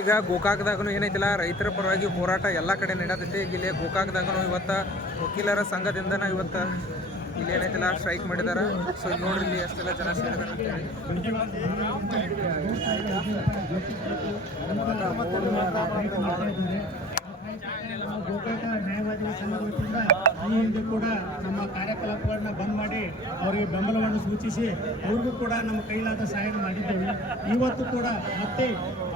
ಈಗ ಗೋಕಾಕದಾಗೂ ಏನೈತಿಲ್ಲ ರೈತರ ಪರವಾಗಿ ಹೋರಾಟ ಎಲ್ಲ ಕಡೆ ನಡೆದೈತಿ. ಈಗ ಇಲ್ಲಿ ಗೋಕಾಕದಾಗೂ ಇವತ್ತು ವಕೀಲರ ಸಂಘದಿಂದ ಇವತ್ತು ಇಲ್ಲಿ ಏನೈತಿಲ್ಲ ಸ್ಟ್ರೈಕ್ ಮಾಡಿದಾರೆ. ಸೊ ಇಲ್ಲಿ ನೋಡ್ರಿ ಇಲ್ಲಿ ಅಷ್ಟೆಲ್ಲ ಜನ ಸೇರಿದಾರೆ ಅಂತೇಳಿ. ಗೋಕಾಕ ನ್ಯಾಯವಾದಿಗಳ ಸಂಘದ ವತಿಯಿಂದ ಈ ಹಿಂದೆ ಕೂಡ ನಮ್ಮ ಕಾರ್ಯಕಲಾಪಗಳನ್ನ ಬಂದ್ ಮಾಡಿ ಅವರಿಗೆ ಬೆಂಬಲವನ್ನು ಸೂಚಿಸಿ ಅವ್ರಿಗೂ ಕೂಡ ನಮ್ಮ ಕೈಲಾದ ಸಹಾಯ ಮಾಡಿದ್ದೇವೆ. ಇವತ್ತು ಕೂಡ ಮತ್ತೆ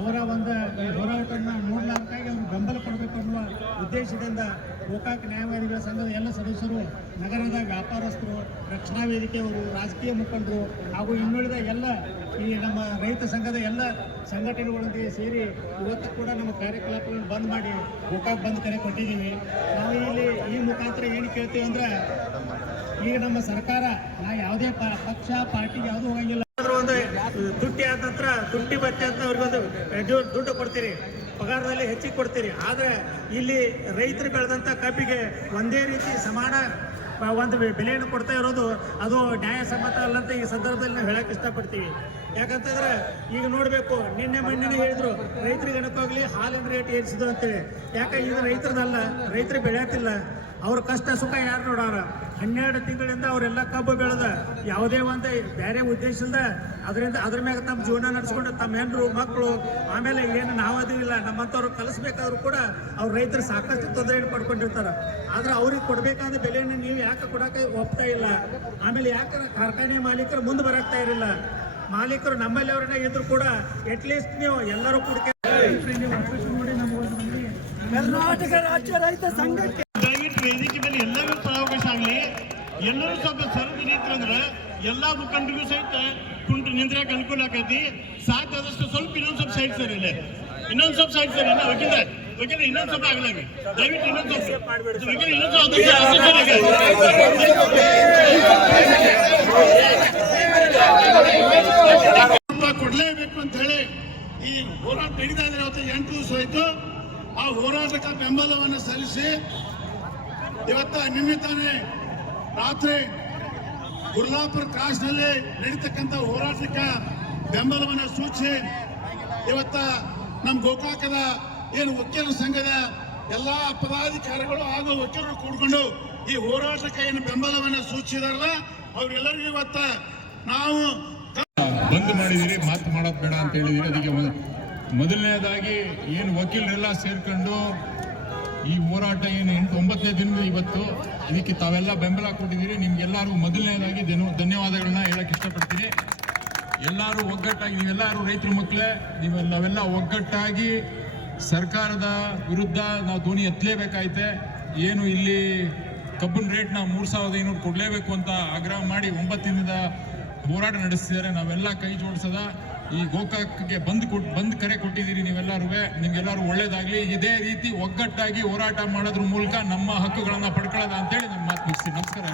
ಅವರ ಒಂದು ಹೋರಾಟವನ್ನು ನೋಡಲಾರ್ದಾಗಿ ಅವರು ಬೆಂಬಲ ಕೊಡಬೇಕು ಅನ್ನುವ ಉದ್ದೇಶದಿಂದ ಗೋಕಾಕ ನ್ಯಾಯವಾದಿಗಳ ಸಂಘದ ಎಲ್ಲ ಸದಸ್ಯರು, ನಗರದ ವ್ಯಾಪಾರಸ್ಥರು, ರಕ್ಷಣಾ ವೇದಿಕೆಯವರು, ರಾಜಕೀಯ ಮುಖಂಡರು ಹಾಗೂ ಇನ್ನುಳಿದ ಎಲ್ಲ ಈ ನಮ್ಮ ರೈತ ಸಂಘದ ಎಲ್ಲ ಸಂಘಟನೆಗಳೊಂದಿಗೆ ಸೇರಿ ಇವತ್ತು ಕೂಡ ನಮ್ಮ ಕಾರ್ಯಕಲಾಪಗಳನ್ನು ಬಂದ್ ಮಾಡಿ ಗೋಕಾಕ್ ಬಂದ್ ಕರೆ ಕೊಟ್ಟಿದ್ದೀವಿ. ನಾವು ಇಲ್ಲಿ ಈ ಮುಖಾಂತರ ಏನು ಕೇಳ್ತೀವಿ ಅಂದ್ರೆ, ಈಗ ನಮ್ಮ ಸರ್ಕಾರ ಯಾವುದೇ ಪಕ್ಷ ಪಾರ್ಟಿಗೆ ಯಾವುದೂ ಹೋಗಂಗಿಲ್ಲ. ಒಂದು ತುಟ್ಟಿ ಆದ ನಂತರ ತುಟ್ಟಿ ಬತ್ತೆ ಅಂತ ಅವ್ರಿಗೊಂದು ದುಡ್ಡು ಕೊಡ್ತೀರಿ, ಪಗಾರದಲ್ಲಿ ಹೆಚ್ಚಿಗೆ ಕೊಡ್ತೀರಿ. ಆದರೆ ಇಲ್ಲಿ ರೈತರು ಬೆಳೆದಂಥ ಕಬ್ಬಿಗೆ ಒಂದೇ ರೀತಿ ಸಮಾನ ಒಂದು ಬೆಲೆಯನ್ನು ಕೊಡ್ತಾ ಇರೋದು ಅದು ನ್ಯಾಯಸಮ್ಮತ ಅಲ್ಲ ಅಂತ ಈ ಸಂದರ್ಭದಲ್ಲಿ ನಾವು ಹೇಳಕ್ಕೆ ಇಷ್ಟಪಡ್ತೀವಿ. ಯಾಕಂತಂದ್ರೆ ಈಗ ನೋಡಬೇಕು, ನಿನ್ನೆ ಹೇಳಿದ್ರು ರೈತರಿಗೆ ಅನುಕೋಗ್ಲಿ ಹಾಲಿನ ರೇಟ್ ಏರಿಸಿದ್ರು ಅಂತೇಳಿ. ಯಾಕೆ ಇದು ರೈತರದಲ್ಲ, ರೈತರು ಬೆಳೆಯತ್ತಿಲ್ಲ, ಅವ್ರ ಕಷ್ಟ ಸುಖ ಯಾರು ನೋಡೋರ. 12 ತಿಂಗಳಿಂದ ಅವರೆಲ್ಲ ಕಬ್ಬು ಬೆಳೆದ ಯಾವುದೇ ಒಂದು ಬೇರೆ ಉದ್ದೇಶದಿಂದ ಅದ್ರ ಮ್ಯಾಗ ತಮ್ಮ ಜೀವನ ನಡೆಸ್ಕೊಂಡು ತಮ್ಮ ಹೆಣ್ಣರು ಮಕ್ಕಳು ಆಮೇಲೆ ಏನು ನಾವದಿಲ್ಲ ನಮ್ಮಂಥವ್ರು ಕಲಿಸ್ಬೇಕಾದ್ರೂ ಕೂಡ ಅವ್ರ ರೈತರು ಸಾಕಷ್ಟು ತೊಂದರೆ ಪಡ್ಕೊಂಡಿರ್ತಾರೆ. ಆದ್ರೆ ಅವ್ರಿಗೆ ಕೊಡಬೇಕಾದ ಬೆಲೆಯನ್ನು ನೀವು ಯಾಕೆ ಕೊಡೋಕೆ ಒಪ್ತಾ ಇಲ್ಲ? ಆಮೇಲೆ ಯಾಕೆ ಕಾರ್ಖಾನೆ ಮಾಲೀಕರು ಮುಂದೆ ಬರಾಕ್ತಾ ಇರಲಿಲ್ಲ? ಮಾಲೀಕರು ನಮ್ಮಲ್ಲಿ ಅವ್ರನ್ನ ಇದ್ರು ಕೂಡ ಅಟ್ಲೀಸ್ಟ್ ನೀವು ಎಲ್ಲರೂ ಕುಡ್ಕೆ ಕರ್ನಾಟಕ ರಾಜ್ಯ ರೈತ ಸಂಘಕ್ಕೆ ವೇದಿಕೆ ಮೇಲೆ ಎಲ್ಲರೂ ಅವಕಾಶ ಆಗಲಿ. ಎಲ್ಲರೂ ಸ್ವಲ್ಪ ಸರದಿ ನಿಂತ್ರಂದ್ರೆ ಎಲ್ಲಾ ಮುಖಂಡರಿಗೂ ಸಹಿತ ಕುಂಟು ನಿಂದ್ರಾಕ ಅನುಕೂಲ ಆಕೈತಿ. ಸಾಧ್ಯ ಆದಷ್ಟು ಸ್ವಲ್ಪ ಇನ್ನೊಂದು ಸ್ವಲ್ಪ ಸೈಡ್ ಸರಿ ಇಲ್ಲ, ಇನ್ನೊಂದು ಸ್ವಲ್ಪ ಸೈಡ್ ಸರಿ ಇಲ್ಲ. ವಕೀಲ ಇನ್ನೊಂದು ಸ್ವಲ್ಪ ಆಗಲಾಗಿ ದಯವಿಟ್ಟು ಇನ್ನೊಂದು ಸ್ವಲ್ಪ ವಕೀಲ ಇನ್ನೊಂದು ಕೊಡ್ಲೇಬೇಕು ಅಂತ ಹೇಳಿ ಈ ಹೋರಾಟ ನಡೀತಾ ಇದ್ರೆ ಅವತ್ತು 8 ದಿವಸ ಹೋಯ್ತು. ಆ ಹೋರಾಟಕ್ಕೆ ಬೆಂಬಲವನ್ನು ಸಲ್ಲಿಸಿ ಇವತ್ತ ನಿನ್ನೆ ತಾನೇ ರಾತ್ರಿ ಗುರ್ಲಾಪುರ ಕ್ರಾಸ್ನಲ್ಲಿ ನಡೀತಕ್ಕಂಥ ಹೋರಾಟಕ್ಕೆ ಬೆಂಬಲವನ್ನು ಸೂಚಿಸಿ ಇವತ್ತ ನಮ್ಮ ಗೋಕಾಕದ ಏನು ವಕೀಲರ ಸಂಘದ ಎಲ್ಲ ಪದಾಧಿಕಾರಿಗಳು ಹಾಗೂ ವಕೀಲರು ಕೂಡ್ಕೊಂಡು ಈ ಹೋರಾಟಕ್ಕೆ ಏನು ಬೆಂಬಲವನ್ನು ಸೂಚಿಸಿದಾರಲ್ಲ ಅವರೆಲ್ಲರಿಗೂ ಇವತ್ತ ನಾವು ಬಂದ್ ಮಾಡಿದಿರಿ, ಮಾತು ಮಾಡೋದು ಬೇಡ ಅಂತ ಹೇಳಿದಿರಿ. ಅದಕ್ಕೆ ಮೊದಲನೇದಾಗಿ ಏನು ವಕೀಲರೆಲ್ಲ ಸೇರ್ಕೊಂಡು ಈ ಹೋರಾಟ ಏನು 8-9ನೇ ದಿನ ಇವತ್ತು ಇದಕ್ಕೆ ತಾವೆಲ್ಲ ಬೆಂಬಲ ಕೊಟ್ಟಿದ್ದೀರಿ. ನಿಮ್ಗೆಲ್ಲರಿಗೂ ಮೊದಲನೇದಾಗಿ ಧನ್ಯವಾದಗಳನ್ನ ಹೇಳಕ್ಕೆ ಇಷ್ಟಪಡ್ತೀನಿ. ಎಲ್ಲರೂ ಒಗ್ಗಟ್ಟಾಗಿ, ನೀವೆಲ್ಲರೂ ರೈತರ ಮಕ್ಕಳೇ, ನಾವೆಲ್ಲ ಒಗ್ಗಟ್ಟಾಗಿ ಸರ್ಕಾರದ ವಿರುದ್ಧ ನಾವು ಧ್ವನಿ ಎತ್ತಲೇಬೇಕಾಯ್ತೆ. ಏನು ಇಲ್ಲಿ ಕಬ್ಬಿನ ರೇಟ್ನ 3500 ಕೊಡಲೇಬೇಕು ಅಂತ ಆಗ್ರಹ ಮಾಡಿ 9 ದಿನದ ಹೋರಾಟ ನಡೆಸ್ತಿದ್ದಾರೆ. ನಾವೆಲ್ಲ ಕೈ ಜೋಡಿಸದ ಈ ಗೋಕಾಕ್ಗೆ ಬಂದ್ ಕರೆ ಕೊಟ್ಟಿದ್ದೀರಿ. ನೀವೆಲ್ಲರೂ ನಿಮ್ಗೆಲ್ಲರೂ ಒಳ್ಳೇದಾಗ್ಲಿ. ಇದೇ ರೀತಿ ಒಗ್ಗಟ್ಟಾಗಿ ಹೋರಾಟ ಮಾಡೋದ್ರ ಮೂಲಕ ನಮ್ಮ ಹಕ್ಕುಗಳನ್ನ ಪಡ್ಕೊಳ್ಳೋದ ಅಂತೇಳಿ ನಮ್ಮ ಮಾತು ಮುಗಿಸ್ತೀನಿ. ನಮಸ್ಕಾರ.